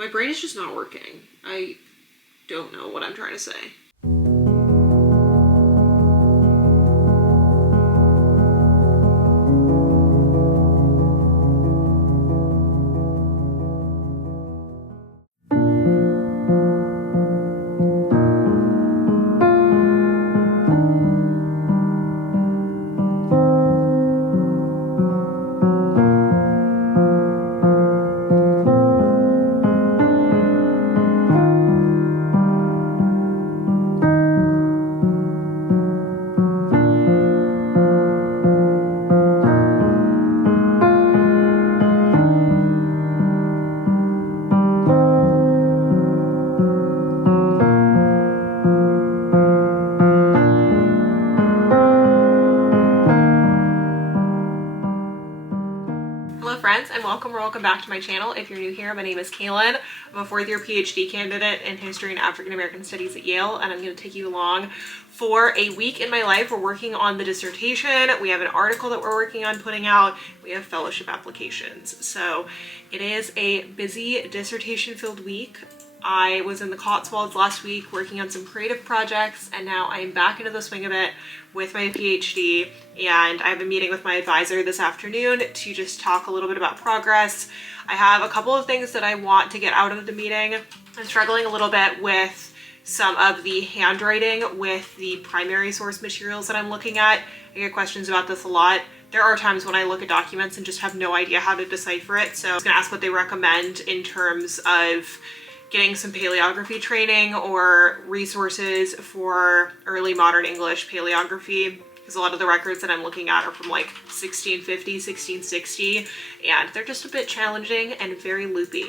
My brain is just not working. I don't know what I'm trying to say. Welcome back to my channel. If you're new here, my name is Kaylin. I'm a fourth-year PhD candidate in History and African American Studies at Yale, and I'm going to take you along for a week in my life. We're working on the dissertation. We have an article that we're working on putting out. We have fellowship applications. So it is a busy dissertation-filled week. I was in the Cotswolds last week working on some creative projects, and now I'm back into the swing of it with my PhD, and I have a meeting with my advisor this afternoon to just talk a little bit about progress. I have a couple of things that I want to get out of the meeting. I'm struggling a little bit with some of the handwriting with the primary source materials that I'm looking at. I get questions about this a lot. There are times when I look at documents and just have no idea how to decipher it, so I was gonna ask what they recommend in terms of getting some paleography training or resources for early modern English paleography, because a lot of the records that I'm looking at are from like 1650, 1660, and they're just a bit challenging and very loopy.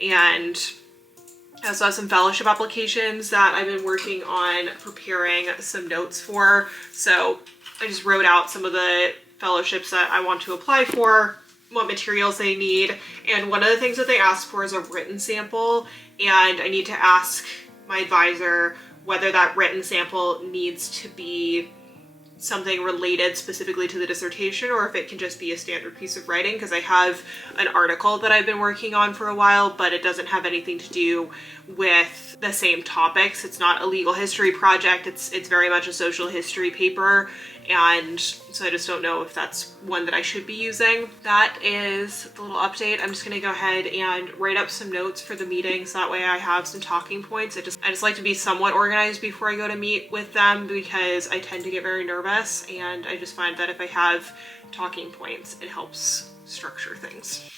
And I also have some fellowship applications that I've been working on preparing some notes for. So I just wrote out some of the fellowships that I want to apply for, what materials they need, and one of the things that they asked for is a written sample, and I need to ask my advisor whether that written sample needs to be something related specifically to the dissertation or if it can just be a standard piece of writing, because I have an article that I've been working on for a while, but it doesn't have anything to do with the same topics. It's not a legal history project, it's very much a social history paper, and so I just don't know if that's one that I should be using. That is the little update. I'm just gonna go ahead and write up some notes for the meeting so that way I have some talking points. I just like to be somewhat organized before I go to meet with them because I tend to get very nervous, and I just find that if I have talking points, it helps structure things.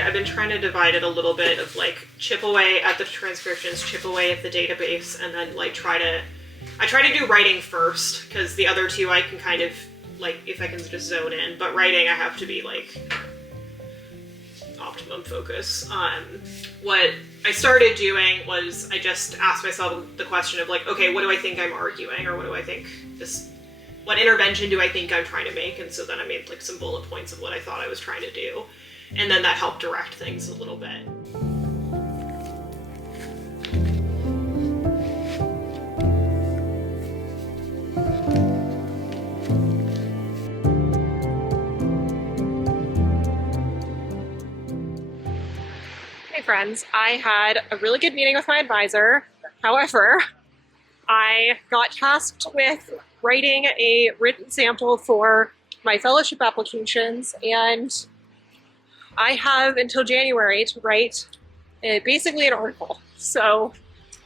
I've been trying to divide it a little bit of like chip away at the transcriptions, chip away at the database, and then like I try to do writing first, because the other two I can kind of like, if I can just zone in, but writing I have to be like optimum focus. What I started doing was I just asked myself the question of like, okay, what do I think I'm arguing, or what do I think what intervention do I think I'm trying to make? And so then I made like some bullet points of what I thought I was trying to do. And then that helped direct things a little bit. Hey friends, I had a really good meeting with my advisor. However, I got tasked with writing a written sample for my fellowship applications, and I have until January to write basically an article. So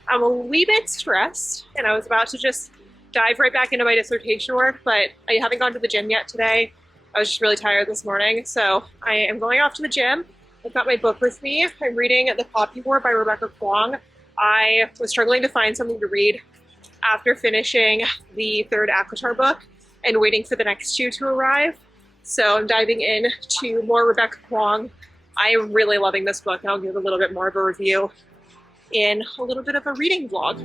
I'm a wee bit stressed, and I was about to just dive right back into my dissertation work, but I haven't gone to the gym yet today. I was just really tired this morning, so I am going off to the gym. I've got my book with me. I'm reading The Poppy War by Rebecca Kwong. I was struggling to find something to read after finishing the third Akatar book and waiting for the next two to arrive. So I'm diving in to more Rebecca Kwong. I am really loving this book, and I'll give a little bit more of a review in a little bit of a reading vlog.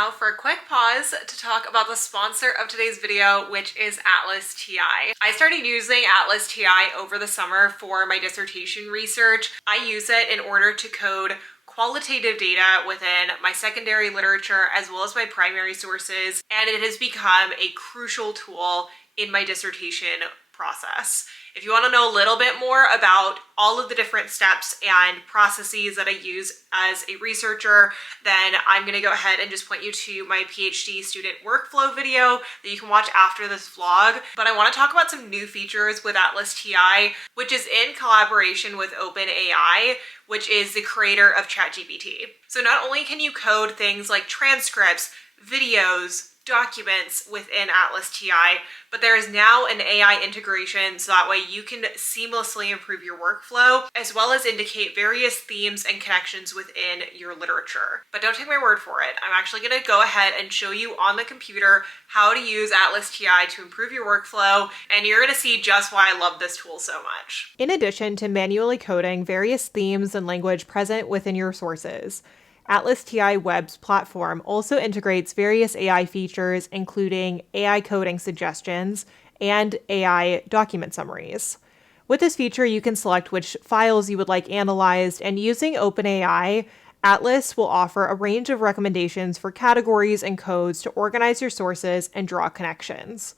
now for a quick pause to talk about the sponsor of today's video, which is Atlas TI. I started using Atlas TI over the summer for my dissertation research. I use it in order to code qualitative data within my secondary literature as well as my primary sources, and it has become a crucial tool in my dissertation process. If you want to know a little bit more about all of the different steps and processes that I use as a researcher, then I'm going to go ahead and just point you to my PhD student workflow video that you can watch after this vlog. But I want to talk about some new features with Atlas TI, which is in collaboration with OpenAI, which is the creator of ChatGPT. So not only can you code things like transcripts, videos, documents within Atlas TI, but there is now an AI integration so that way you can seamlessly improve your workflow as well as indicate various themes and connections within your literature. But don't take my word for it. I'm actually going to go ahead and show you on the computer how to use Atlas TI to improve your workflow, and you're going to see just why I love this tool so much. In addition to manually coding various themes and language present within your sources, Atlas TI Web's platform also integrates various AI features, including AI coding suggestions and AI document summaries. With this feature, you can select which files you would like analyzed, and using OpenAI, Atlas will offer a range of recommendations for categories and codes to organize your sources and draw connections.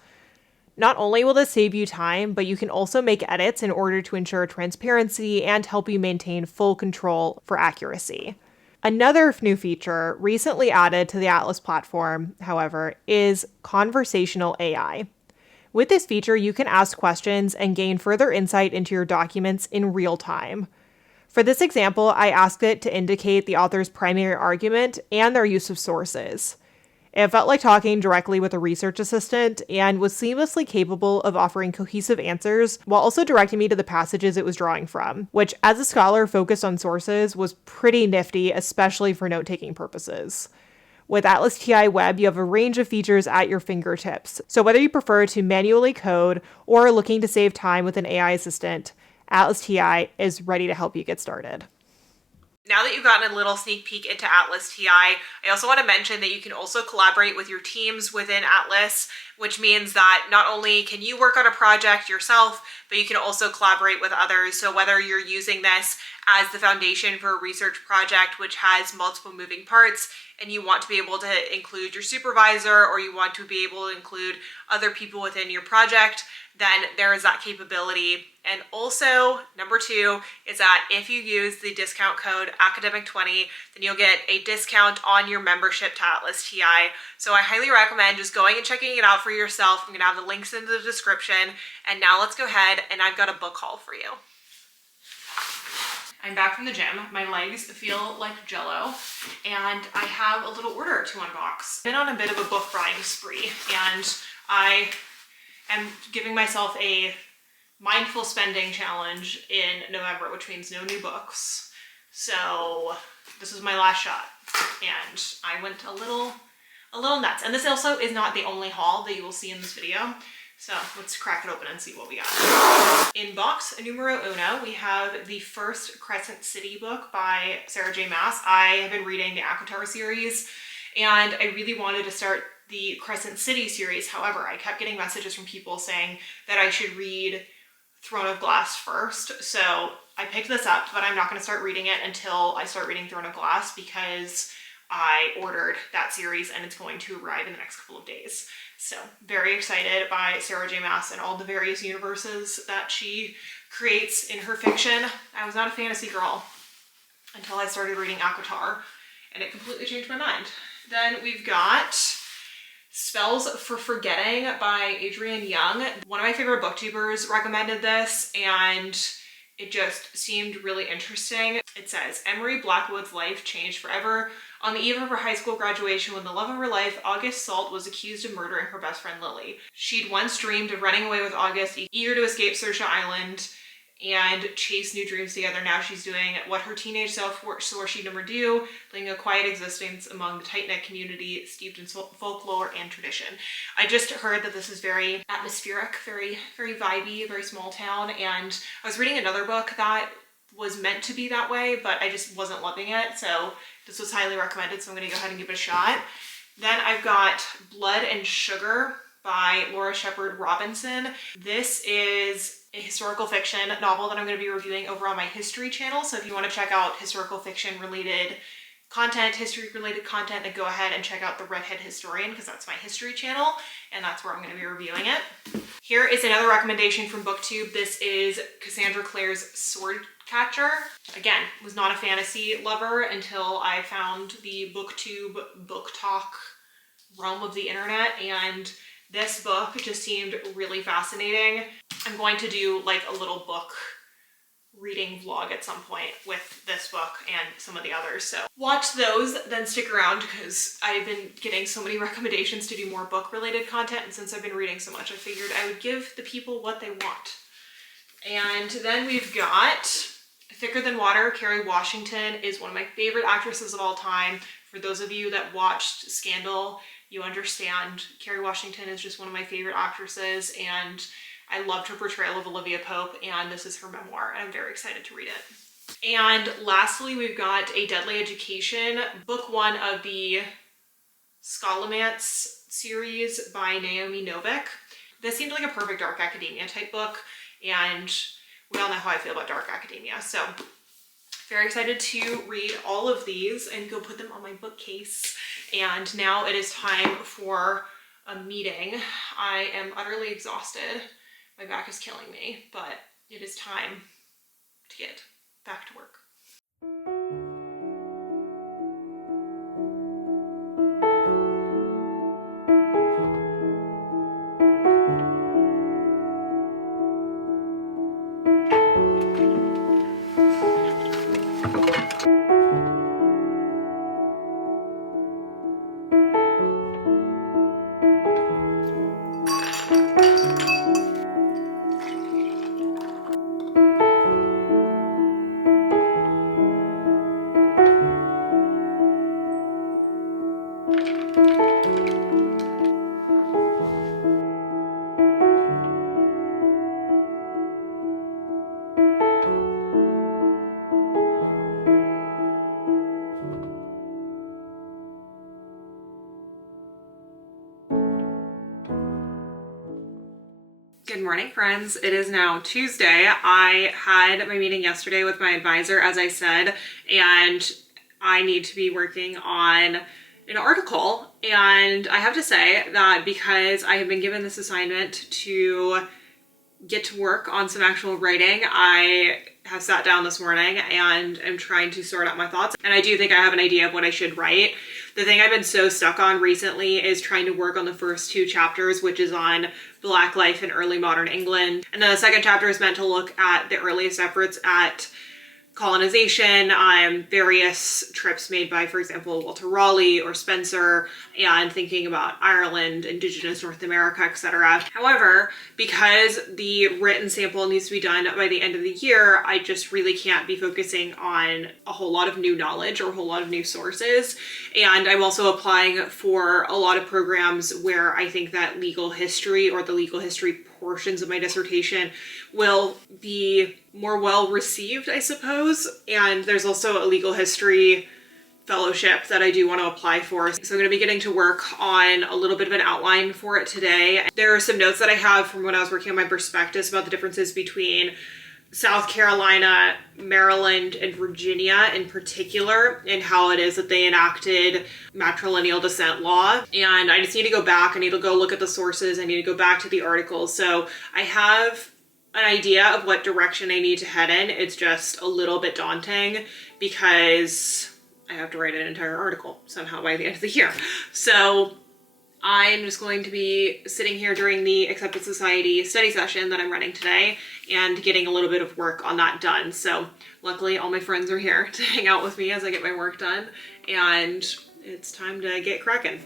Not only will this save you time, but you can also make edits in order to ensure transparency and help you maintain full control for accuracy. Another new feature recently added to the Atlas platform, however, is conversational AI. With this feature, you can ask questions and gain further insight into your documents in real time. For this example, I asked it to indicate the author's primary argument and their use of sources. It felt like talking directly with a research assistant and was seamlessly capable of offering cohesive answers while also directing me to the passages it was drawing from, which, as a scholar focused on sources, was pretty nifty, especially for note-taking purposes. With Atlas TI Web, you have a range of features at your fingertips, so whether you prefer to manually code or are looking to save time with an AI assistant, Atlas TI is ready to help you get started. Now that you've gotten a little sneak peek into Atlas TI, I also want to mention that you can also collaborate with your teams within Atlas, which means that not only can you work on a project yourself, but you can also collaborate with others. So whether you're using this as the foundation for a research project which has multiple moving parts, and you want to be able to include your supervisor, or you want to be able to include other people within your project, then there is that capability. And also, number 2 is that if you use the discount code academic20, then you'll get a discount on your membership to Atlas TI. So I highly recommend just going and checking it out for yourself. I'm gonna have the links in the description. And now let's go ahead, and I've got a book haul for you. I'm back from the gym. My legs feel like jello, and I have a little order to unbox. I've been on a bit of a book buying spree, and I am giving myself a mindful spending challenge in November, which means no new books. So this was my last shot, and I went a little nuts. And this also is not the only haul that you will see in this video. So let's crack it open and see what we got. In box numero uno, we have the first Crescent City book by Sarah J. Maas. I have been reading the ACOTAR series, and I really wanted to start the Crescent City series. However, I kept getting messages from people saying that I should read Throne of Glass first. So I picked this up, but I'm not going to start reading it until I start reading Throne of Glass, because I ordered that series and it's going to arrive in the next couple of days. So very excited by Sarah J. Maas and all the various universes that she creates in her fiction. I was not a fantasy girl until I started reading ACOTAR, and it completely changed my mind. Then we've got Spells for Forgetting by Adrienne Young. One of my favorite booktubers recommended this, and it just seemed really interesting. It says, Emery Blackwood's life changed forever. On the eve of her high school graduation, when the love of her life, August Salt, was accused of murdering her best friend Lily. She'd once dreamed of running away with August, eager to escape Saoirse Island and chase new dreams together. Now she's doing what her teenage self swore she'd never do, living a quiet existence among the tight-knit community steeped in folklore and tradition. I just heard that this is very atmospheric, very vibey, very small town, and I was reading another book that was meant to be that way, but I just wasn't loving it, so this was highly recommended, so I'm gonna go ahead and give it a shot. Then I've got Blood and Sugar by Laura Shepard Robinson. This is a historical fiction novel that I'm going to be reviewing over on my history channel. So if you want to check out historical fiction related content, history related content, then go ahead and check out The Redhead Historian, because that's my history channel and that's where I'm going to be reviewing it. Here is another recommendation from BookTube. This is Cassandra Clare's Swordcatcher. Again, was not a fantasy lover until I found the BookTube book talk realm of the internet, and this book just seemed really fascinating. I'm going to do like a little book reading vlog at some point with this book and some of the others. So watch those, then stick around because I've been getting so many recommendations to do more book related content, and since I've been reading so much, I figured I would give the people what they want. And then we've got Thicker Than Water. Kerry Washington is one of my favorite actresses of all time. For those of you that watched Scandal, you understand Kerry Washington is just one of my favorite actresses, and I loved her portrayal of Olivia Pope, and this is her memoir, and I'm very excited to read it. And lastly, we've got A Deadly Education, book 1 of the Scholomance series by Naomi Novik. This seemed like a perfect dark academia type book, and we all know how I feel about dark academia, so very excited to read all of these and go put them on my bookcase. And now it is time for a meeting. I am utterly exhausted. My back is killing me, but it is time to get back to work. Good morning, friends. It is now Tuesday. I had my meeting yesterday with my advisor, as I said, and I need to be working on an article. And I have to say that because I have been given this assignment to get to work on some actual writing, I have sat down this morning and am trying to sort out my thoughts. And I do think I have an idea of what I should write. The thing I've been so stuck on recently is trying to work on the first 2 chapters, which is on Black life in early modern England. And then the second chapter is meant to look at the earliest efforts at colonization, various trips made by, for example, Walter Raleigh or Spencer, and thinking about Ireland, indigenous North America, etc. However, because the written sample needs to be done by the end of the year, I just really can't be focusing on a whole lot of new knowledge or a whole lot of new sources. And I'm also applying for a lot of programs where I think that legal history or the legal history portions of my dissertation will be more well received, I suppose. And there's also a legal history fellowship that I do want to apply for. So I'm going to be getting to work on a little bit of an outline for it today. There are some notes that I have from when I was working on my prospectus about the differences between South Carolina, Maryland, and Virginia in particular, and how it is that they enacted matrilineal descent law. And I just need to go back. I need to go look at the sources. I need to go back to the articles. So I have an idea of what direction I need to head in. It's just a little bit daunting because I have to write an entire article somehow by the end of the year. So I'm just going to be sitting here during the Accepted Society study session that I'm running today and getting a little bit of work on that done. So luckily all my friends are here to hang out with me as I get my work done, and it's time to get cracking.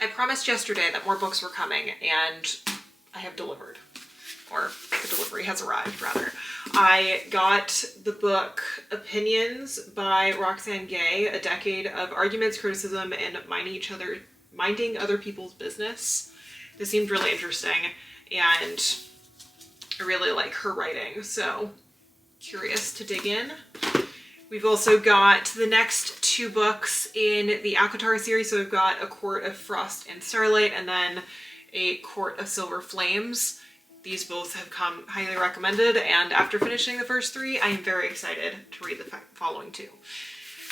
I promised yesterday that more books were coming, and I have delivered. Or the delivery has arrived, rather. I got the book Opinions by Roxane Gay, A Decade of Arguments, Criticism, and Minding Other People's Business. This seemed really interesting, and I really like her writing, so curious to dig in. We've also got the next 2 books in the ACOTAR series. So we've got A Court of Frost and Starlight and then A Court of Silver Flames. These both have come highly recommended, and after finishing the first 3, I am very excited to read the following 2.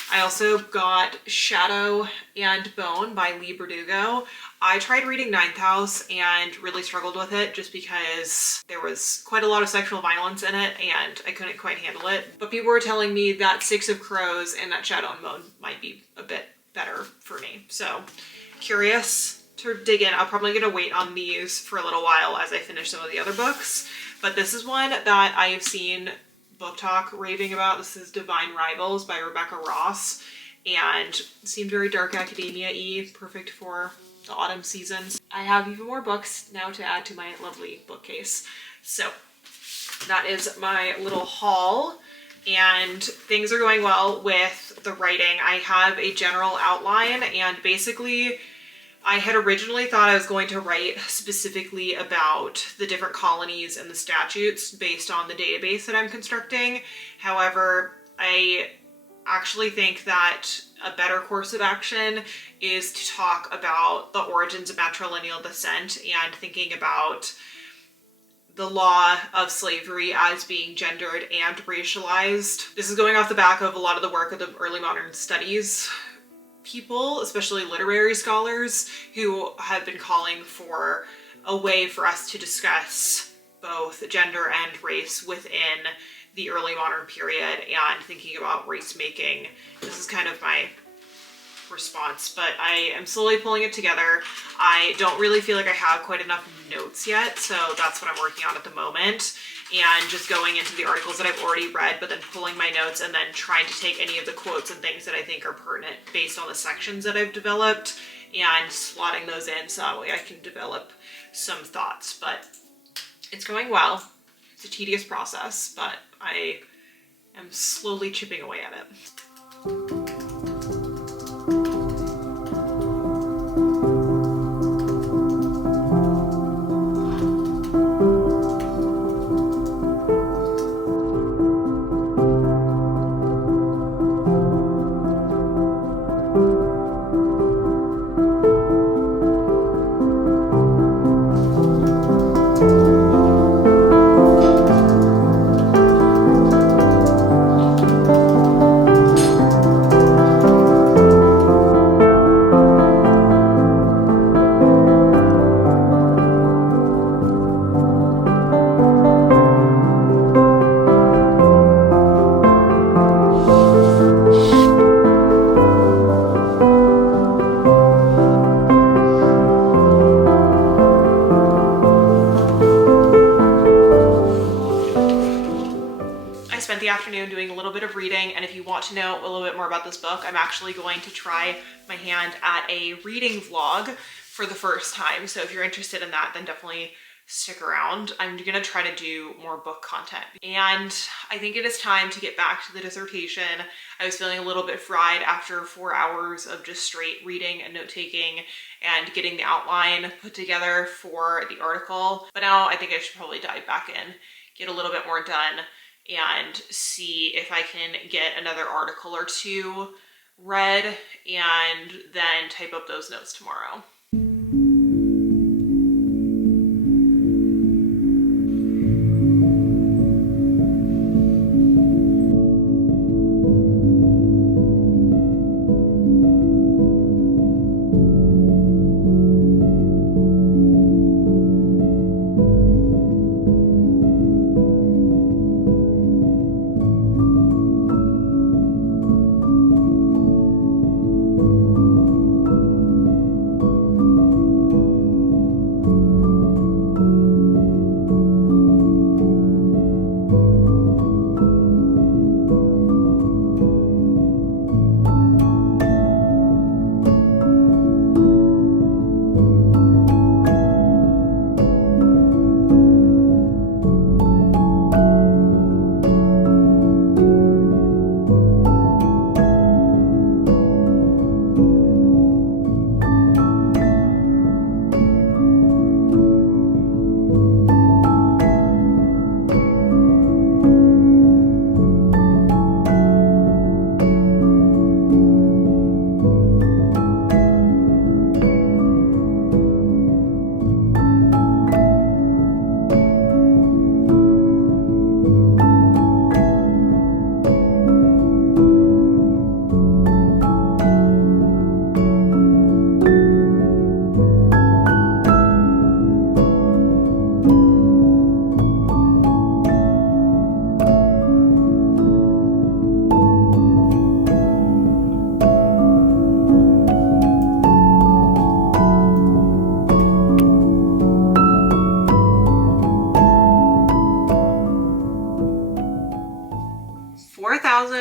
I also got Shadow and Bone by Leigh Bardugo. I tried reading Ninth House and really struggled with it just because there was quite a lot of sexual violence in it and I couldn't quite handle it. But people were telling me that Six of Crows and that Shadow and Bone might be a bit better for me. So curious to dig in. I'm probably gonna wait on these for a little while as I finish some of the other books. But this is one that I have seen Book Talk raving about. This is Divine Rivals by Rebecca Ross, and it seemed very dark academia-y, perfect for the autumn seasons. I have even more books now to add to my lovely bookcase. So that is my little haul, and things are going well with the writing. I have a general outline, and basically I had originally thought I was going to write specifically about the different colonies and the statutes based on the database that I'm constructing. However, I actually think that a better course of action is to talk about the origins of matrilineal descent and thinking about the law of slavery as being gendered and racialized. This is going off the back of a lot of the work of the early modern studies people, especially literary scholars, who have been calling for a way for us to discuss both gender and race within the early modern period and thinking about race making. This is kind of my response, but I am slowly pulling it together. I don't really feel like I have quite enough notes yet, so that's what I'm working on at the moment. And just going into the articles that I've already read, but then pulling my notes and then trying to take any of the quotes and things that I think are pertinent based on the sections that I've developed and slotting those in so that way I can develop some thoughts. But it's going well. It's a tedious process, but I am slowly chipping away at it. Afternoon doing a little bit of reading, and if you want to know a little bit more about this book, I'm actually going to try my hand at a reading vlog for the first time, so if you're interested in that, then definitely stick around. I'm gonna try to do more book content, and I think it is time to get back to the dissertation. I was feeling a little bit fried after 4 hours of just straight reading and note-taking and getting the outline put together for the article, but now I think I should probably dive back in, get a little bit more done, and see if I can get another article or 2 read and then type up those notes tomorrow.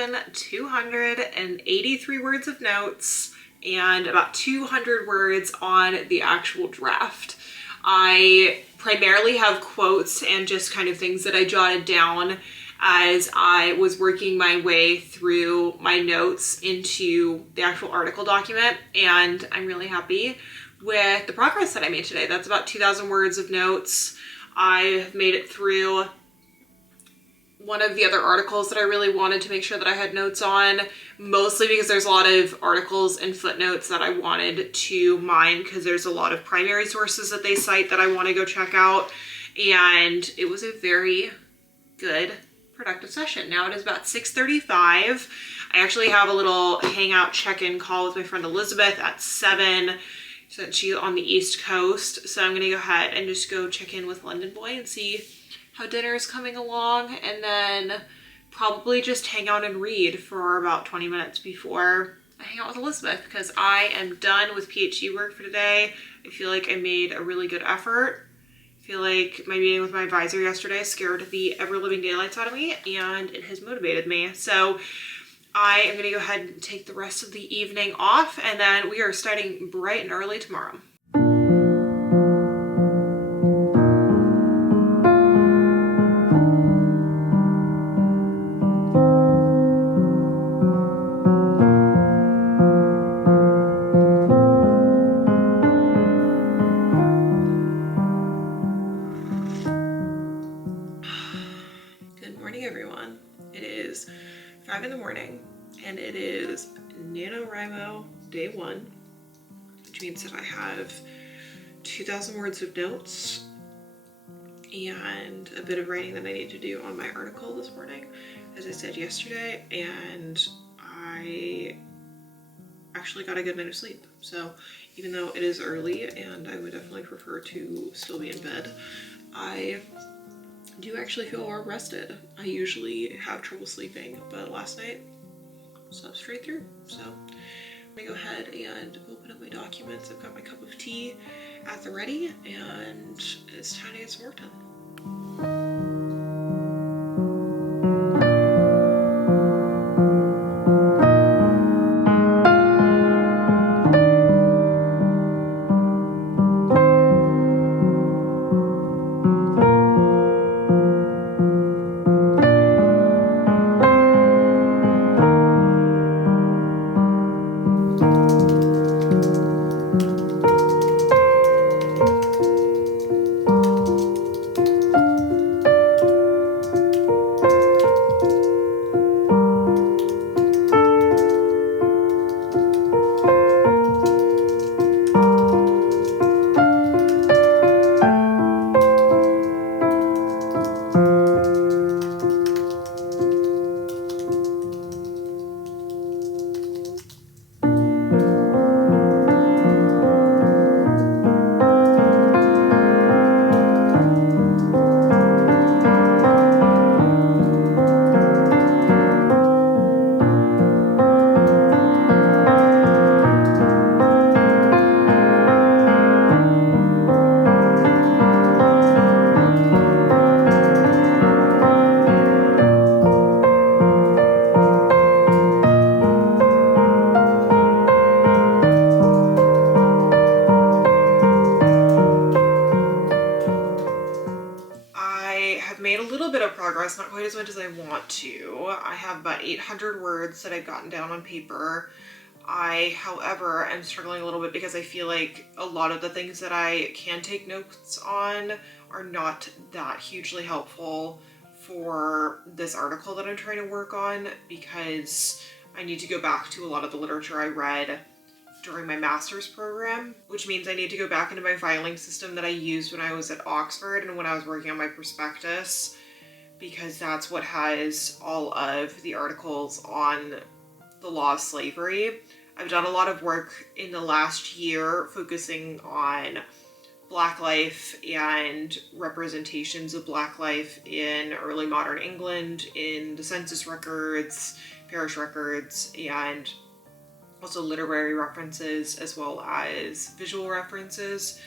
1,283 words of notes and about 200 words on the actual draft. I primarily have quotes and just kind of things that I jotted down as I was working my way through my notes into the actual article document, and I'm really happy with the progress that I made today. That's about 2,000 words of notes. I've made it through one of the other articles that I really wanted to make sure that I had notes on, mostly because there's a lot of articles and footnotes that I wanted to mine because there's a lot of primary sources that they cite that I want to go check out, and it was a very good productive session. Now it is about 6:35. I actually have a little hangout check-in call with my friend Elizabeth at 7 since she's on the East Coast. So I'm gonna go ahead and just go check in with London Boy and see how dinner is coming along, and then probably just hang out and read for about 20 minutes before I hang out with Elizabeth, because I am done with PhD work for today. I feel like I made a really good effort. I feel like my meeting with my advisor yesterday scared the ever-living daylights out of me, and it has motivated me. So I am gonna go ahead and take the rest of the evening off, and then we are starting bright and early tomorrow. Good morning, everyone. It is 5 in the morning, and it is NaNoWriMo day 1, which means that I have 2,000 words of notes and a bit of writing that I need to do on my article this morning, as I said yesterday, and I actually got a good night of sleep. So even though it is early and I would definitely prefer to still be in bed, I do actually feel well rested. I usually have trouble sleeping, but last night slept straight through. So I'm gonna go ahead and open up my documents. I've got my cup of tea at the ready, and it's time to get some work done. Progress, not quite as much as I want to. I have about 800 words that I've gotten down on paper. I, however, am struggling a little bit because I feel like a lot of the things that I can take notes on are not that hugely helpful for this article that I'm trying to work on, because I need to go back to a lot of the literature I read during my master's program, which means I need to go back into my filing system that I used when I was at Oxford and when I was working on my prospectus, because that's what has all of the articles on the law of slavery. I've done a lot of work in the last year focusing on Black life and representations of Black life in early modern England, in the census records, parish records, and also literary references as well as visual references.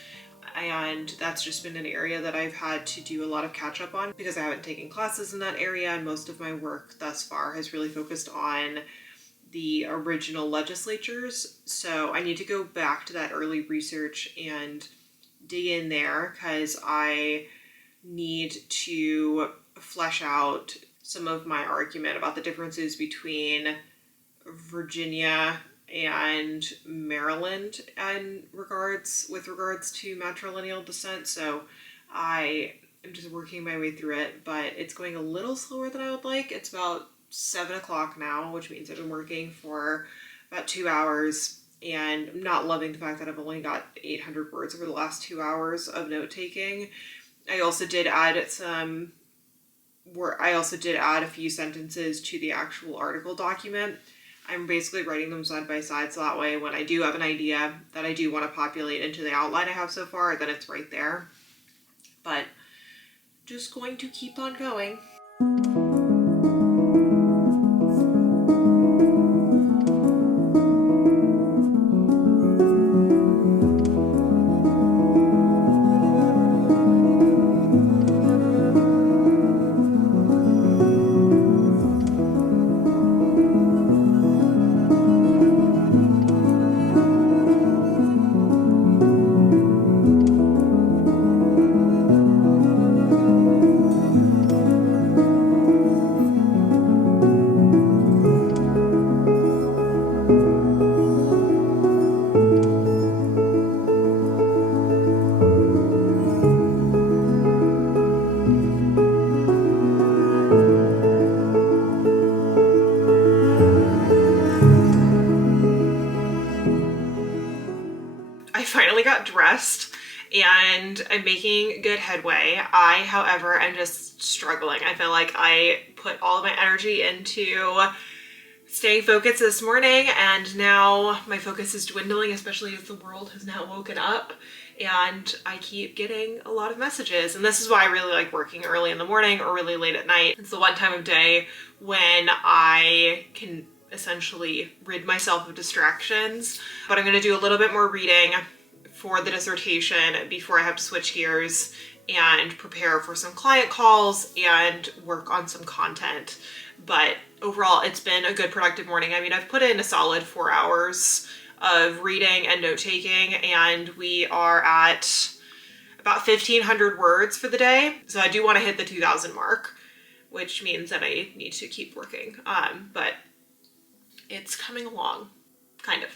and that's just been an area that I've had to do a lot of catch up on because I haven't taken classes in that area, and most of my work thus far has really focused on the original legislatures. So I need to go back to that early research and dig in there because I need to flesh out some of my argument about the differences between Virginia and Maryland with regards to matrilineal descent. So I am just working my way through it, but it's going a little slower than I would like. It's about 7 o'clock now, which means I've been working for about 2 hours, and I'm not loving the fact that I've only got 800 words over the last 2 hours of note taking. I also did add a few sentences to the actual article document. I'm basically writing them side by side, so that way when I do have an idea that I do want to populate into the outline I have so far, then it's right there. But just going to keep on going. I finally got dressed and I'm making good headway. I, however, am just struggling. I feel like I put all of my energy into staying focused this morning, and now my focus is dwindling, especially as the world has now woken up and I keep getting a lot of messages. And this is why I really like working early in the morning or really late at night. It's the one time of day when I can essentially rid myself of distractions. But I'm going to do a little bit more reading for the dissertation before I have to switch gears and prepare for some client calls and work on some content. But overall, it's been a good productive morning. I mean, I've put in a solid 4 hours of reading and note-taking, and we are at about 1,500 words for the day. So I do want to hit the 2,000 mark, which means that I need to keep working. But it's coming along, kind of.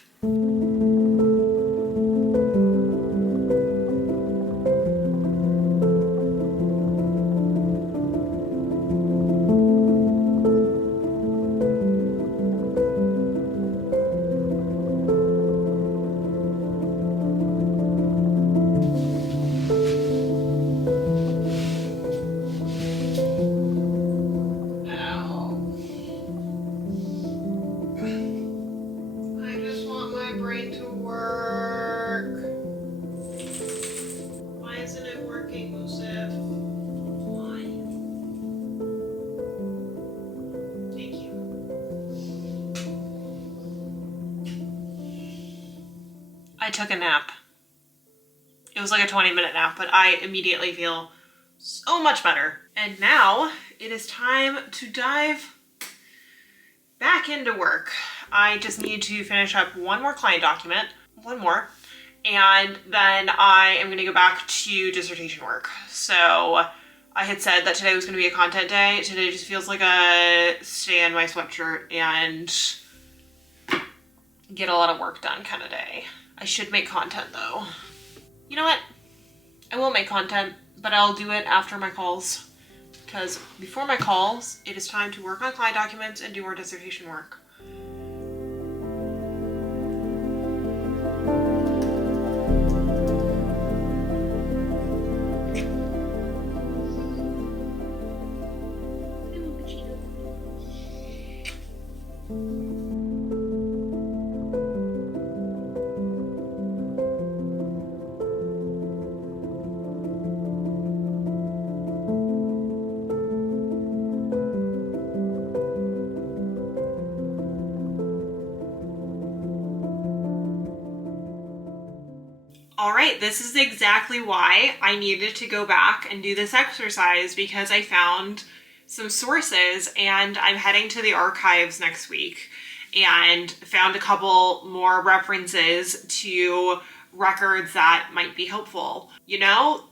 I took a nap. It was like a 20-minute nap, but I immediately feel so much better. And now it is time to dive back into work. I just need to finish up one more client document, and then I am going to go back to dissertation work. So I had said that today was going to be a content day. Today just feels like a stay in my sweatshirt and get a lot of work done kind of day. I should make content though. You know what? I won't make content, but I'll do it after my calls, because before my calls, it is time to work on client documents and do more dissertation work. All right, this is exactly why I needed to go back and do this exercise, because I found some sources and I'm heading to the archives next week and found a couple more references to records that might be helpful. You know,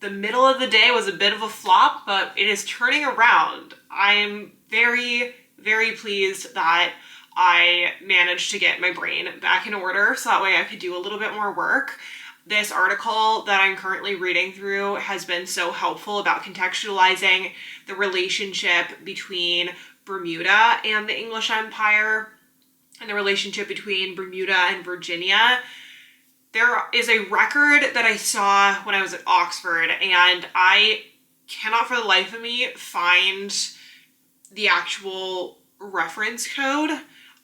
the middle of the day was a bit of a flop, but it is turning around. I'm very, very pleased that I managed to get my brain back in order so that way I could do a little bit more work. This article that I'm currently reading through has been so helpful about contextualizing the relationship between Bermuda and the English Empire and the relationship between Bermuda and Virginia. There is a record that I saw when I was at Oxford, and I cannot for the life of me find the actual reference code.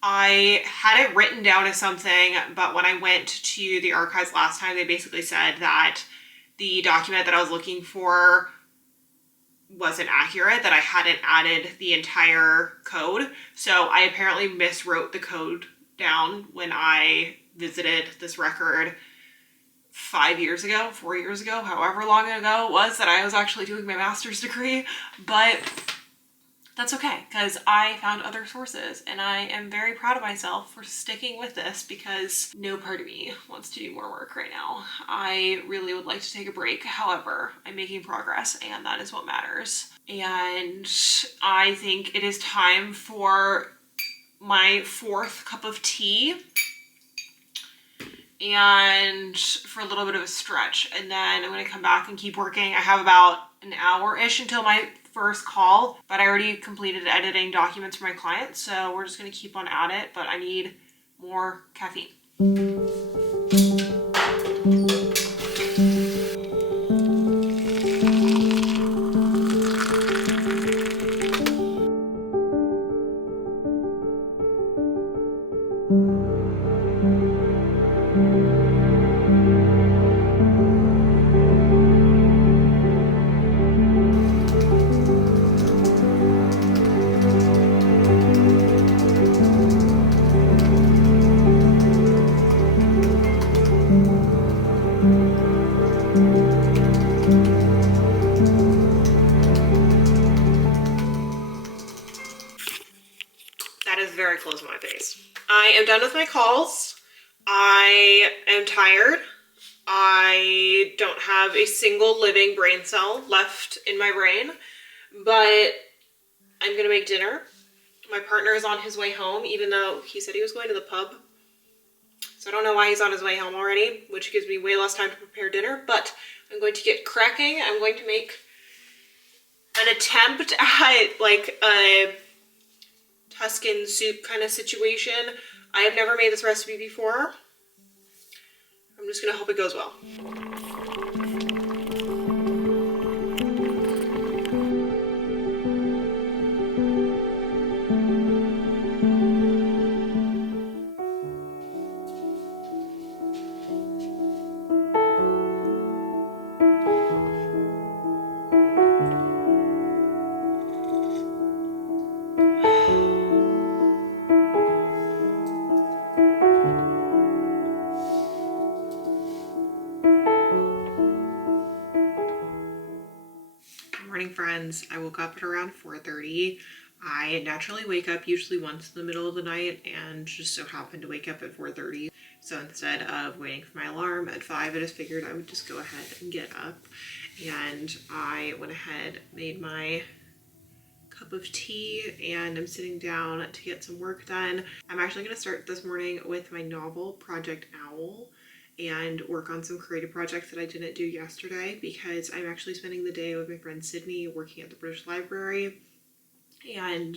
I had it written down as something, but when I went to the archives last time, they basically said that the document that I was looking for wasn't accurate, that I hadn't added the entire code. So I apparently miswrote the code down when I visited this record 5 years ago, 4 years ago, however long ago it was that I was actually doing my master's degree. But that's okay, because I found other sources and I am very proud of myself for sticking with this, because no part of me wants to do more work right now. I really would like to take a break. However, I'm making progress and that is what matters. And I think it is time for my 4th cup of tea and for a little bit of a stretch. And then I'm going to come back and keep working. I have about an hour-ish until my first call, but I already completed editing documents for my clients, so we're just going to keep on at it, but I need more caffeine. That is very close to my face. I am done with my calls. I am tired. I don't have a single living brain cell left in my brain, but I'm gonna make dinner. My partner is on his way home, even though he said he was going to the pub. So I don't know why he's on his way home already, which gives me way less time to prepare dinner, but I'm going to get cracking. I'm going to make an attempt at like a Tuscan soup kind of situation. I have never made this recipe before. I'm just gonna hope it goes well. Morning, friends. I woke up at around 4:30. I naturally wake up usually once in the middle of the night and just so happened to wake up at 4:30. So instead of waiting for my alarm at 5, I just figured I would just go ahead and get up. And I went ahead, made my cup of tea, and I'm sitting down to get some work done. I'm actually going to start this morning with my novel, Project Owl, and work on some creative projects that I didn't do yesterday, because I'm actually spending the day with my friend Sydney working at the British Library, and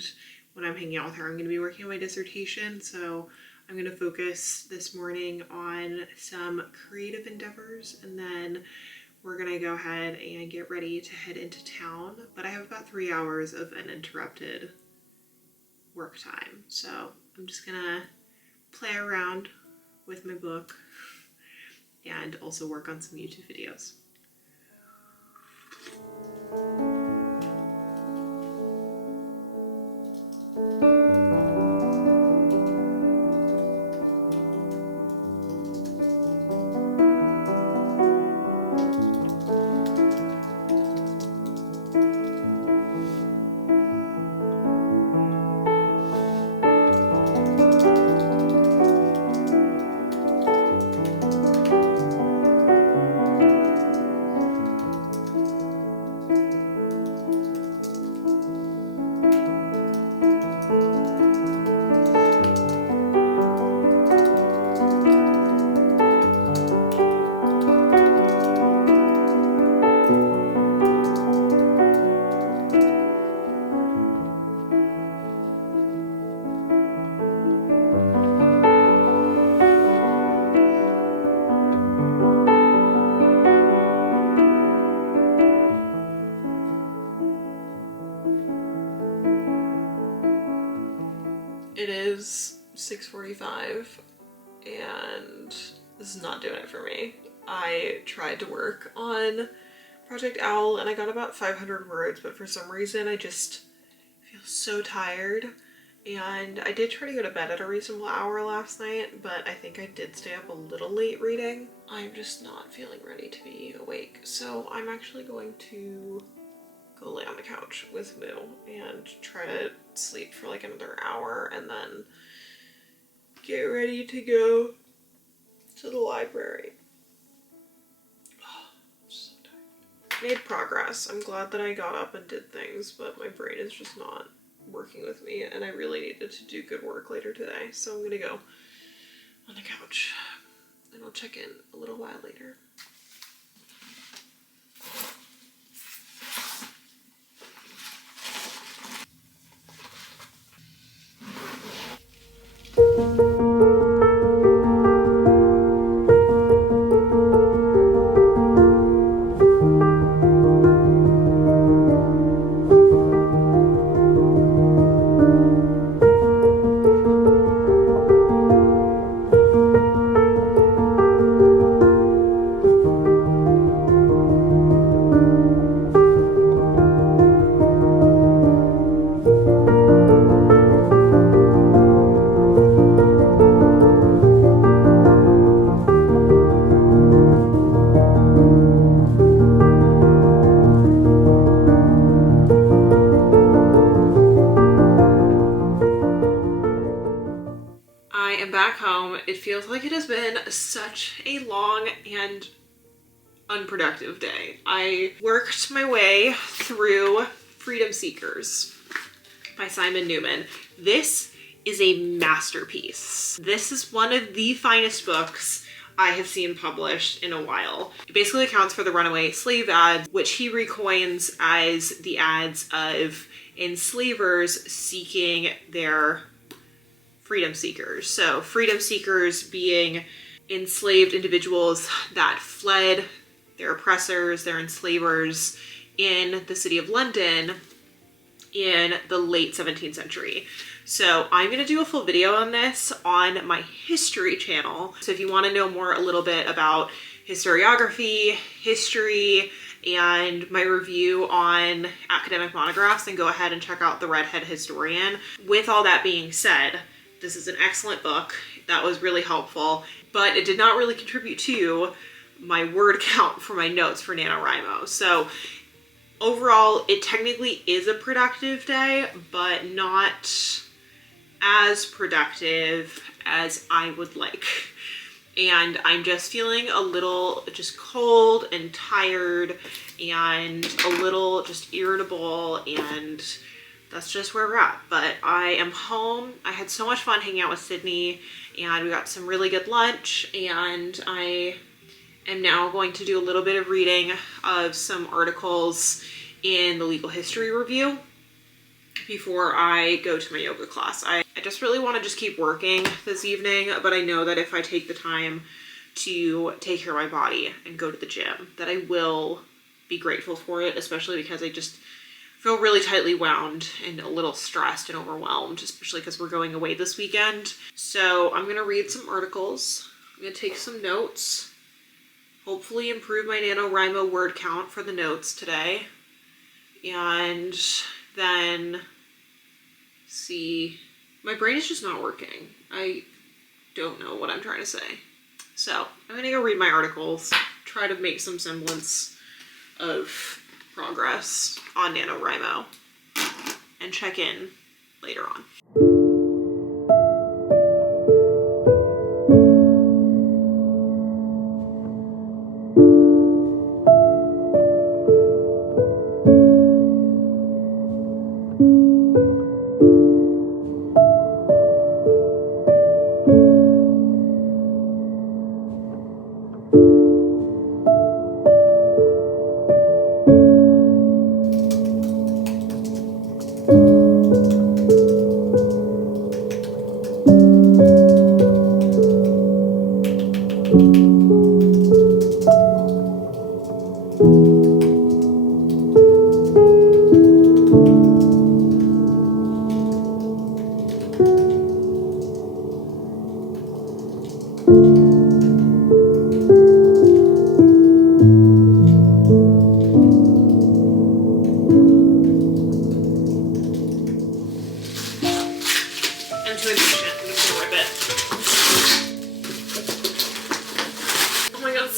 when I'm hanging out with her I'm going to be working on my dissertation. So I'm going to focus this morning on some creative endeavors, and then we're going to go ahead and get ready to head into town. But I have about 3 hours of uninterrupted work time, so I'm just going to play around with my book and also work on some YouTube videos. is 6:45 and this is not doing it for me. I tried to work on Project Owl and I got about 500 words, but for some reason I just feel so tired. And I did try to go to bed at a reasonable hour last night, but I think I did stay up a little late reading. I'm just not feeling ready to be awake. So I'm actually going to go lay on the couch with Moo and try to sleep for like another hour and then get ready to go to the library. I'm so tired. Made progress. I'm glad that I got up and did things, but my brain is just not working with me and I really needed to do good work later today. So I'm gonna go on the couch and I'll check in a little while later. I am back home. It feels like it has been such a long and unproductive day. I worked my way through Freedom Seekers by Simon Newman. This is a masterpiece. This is one of the finest books I have seen published in a while. It basically accounts for the runaway slave ads, which he recoins as the ads of enslavers seeking their freedom seekers. So freedom seekers being enslaved individuals that fled their oppressors, their enslavers in the city of London in the late 17th century. So I'm gonna do a full video on this on my history channel. So if you wanna know more a little bit about historiography, history, and my review on academic monographs, then go ahead and check out The Redhead Historian. With all that being said, this is an excellent book that was really helpful, but it did not really contribute to my word count for my notes for NaNoWriMo. So overall, it technically is a productive day, but not as productive as I would like. And I'm just feeling a little just cold and tired and a little just irritable, and that's just where we're at. But I am home. I had so much fun hanging out with Sydney and we got some really good lunch, and I am now going to do a little bit of reading of some articles in the Legal History Review before I go to my yoga class. I just really want to just keep working this evening, but I know that if I take the time to take care of my body and go to the gym, that I will be grateful for it, especially because I just feel really tightly wound and a little stressed and overwhelmed, especially because we're going away this weekend. So I'm gonna read some articles. I'm gonna take some notes, hopefully improve my NaNoWriMo word count for the notes today, and then see. My brain is just not working. I don't know what I'm trying to say. So I'm gonna go read my articles, try to make some semblance of progress on NaNoWriMo, and check in later on.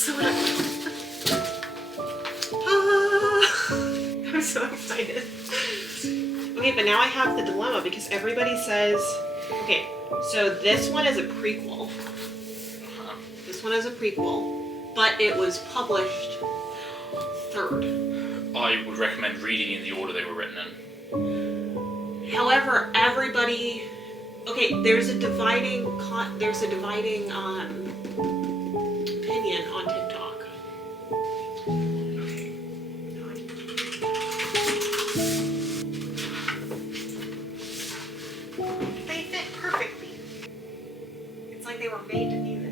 So I'm so excited. Okay, but now I have the dilemma because everybody says, okay, so this one is a prequel. This one is a prequel, but it was published third. I would recommend reading in the order they were written in. However, everybody, okay, there's a dividing opinion on TikTok. Okay. They fit perfectly. It's like they were made to be there.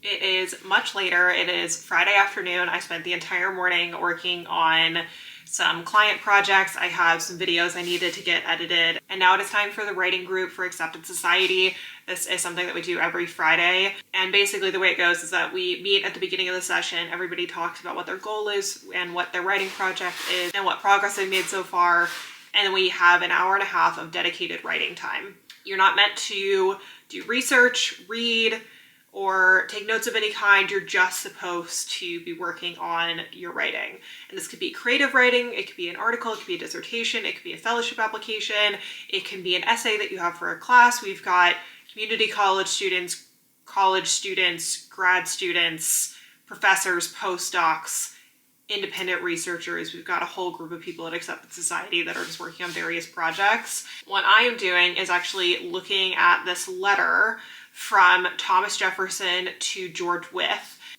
It is much later. It is Friday afternoon. I spent the entire morning working on some client projects. I have some videos I needed to get edited. And now it is time for the writing group for Accepted Society. This is something that we do every Friday. And basically the way it goes is that we meet at the beginning of the session. Everybody talks about what their goal is and what their writing project is and what progress they've made so far. And then we have an hour and a half of dedicated writing time. You're not meant to do research, read, or take notes of any kind. You're just supposed to be working on your writing. And this could be creative writing, it could be an article, it could be a dissertation, it could be a fellowship application, it can be an essay that you have for a class. We've got community college students, grad students, professors, postdocs, independent researchers. We've got a whole group of people at Accepted Society that are just working on various projects. What I am doing is actually looking at this letter from Thomas Jefferson to George Wythe.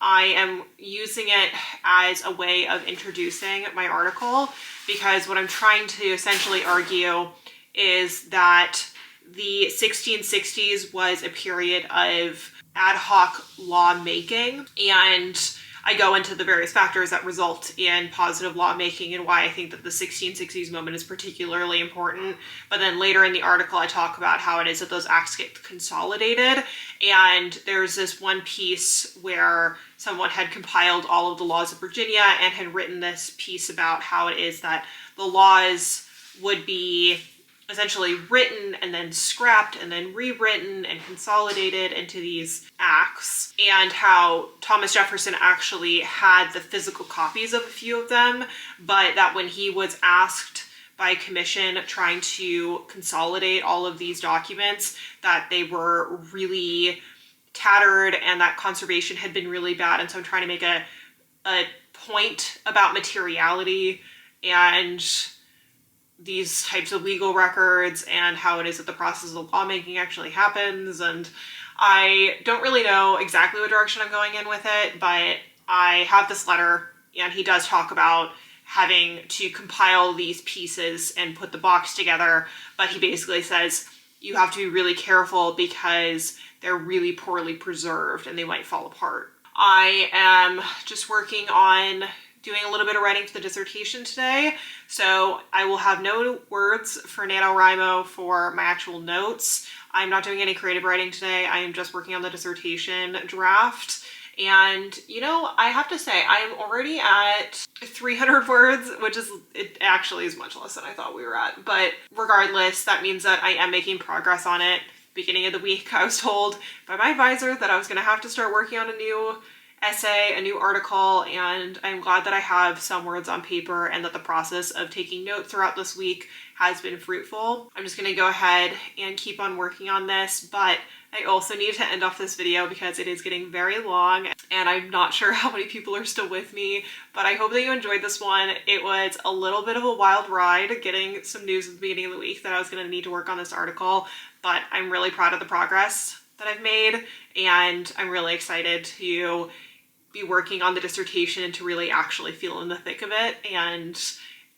I am using it as a way of introducing my article because what I'm trying to essentially argue is that the 1660s was a period of ad hoc lawmaking, and I go into the various factors that result in positive lawmaking and why I think that the 1660s moment is particularly important. But then later in the article, I talk about how it is that those acts get consolidated. And there's this one piece where someone had compiled all of the laws of Virginia and had written this piece about how it is that the laws would be essentially written and then scrapped and then rewritten and consolidated into these acts, and how Thomas Jefferson actually had the physical copies of a few of them, but that when he was asked by a commission trying to consolidate all of these documents, that they were really tattered and that conservation had been really bad. And so I'm trying to make a point about materiality and these types of legal records and how it is that the process of lawmaking actually happens. And I don't really know exactly what direction I'm going in with it, but I have this letter and he does talk about having to compile these pieces and put the box together, but he basically says you have to be really careful because they're really poorly preserved and they might fall apart. I am just working on doing a little bit of writing for the dissertation today, so I will have no words for NaNoWriMo for my actual notes. I'm not doing any creative writing today. I am just working on the dissertation draft. And, you know, I have to say, I am already at 300 words, which is, it actually is much less than I thought we were at. But regardless, that means that I am making progress on it. Beginning of the week, I was told by my advisor that I was gonna have to start working on a new essay, a new article, and I'm glad that I have some words on paper and that the process of taking notes throughout this week has been fruitful. I'm just gonna go ahead and keep on working on this, but I also need to end off this video because it is getting very long and I'm not sure how many people are still with me, but I hope that you enjoyed this one. It was a little bit of a wild ride getting some news at the beginning of the week that I was gonna need to work on this article, but I'm really proud of the progress that I've made and I'm really excited to be working on the dissertation and to really actually feel in the thick of it. And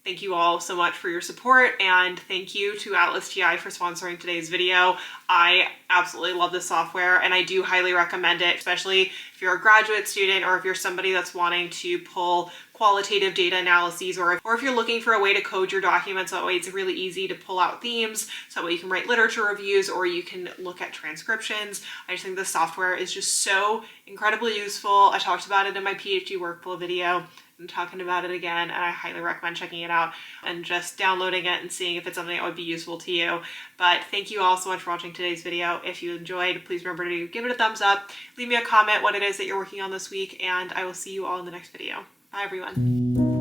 thank you all so much for your support, and thank you to Atlas TI for sponsoring today's video. I absolutely love this software and I do highly recommend it, especially if you're a graduate student or if you're somebody that's wanting to pull qualitative data analyses, or if you're looking for a way to code your documents, that way it's really easy to pull out themes, so that way you can write literature reviews or you can look at transcriptions. I just think this software is just so incredibly useful. I talked about it in my PhD workflow video. I'm talking about it again, and I highly recommend checking it out and just downloading it and seeing if it's something that would be useful to you. But thank you all so much for watching today's video. If you enjoyed, please remember to give it a thumbs up, leave me a comment what it is that you're working on this week, and I will see you all in the next video. Bye everyone.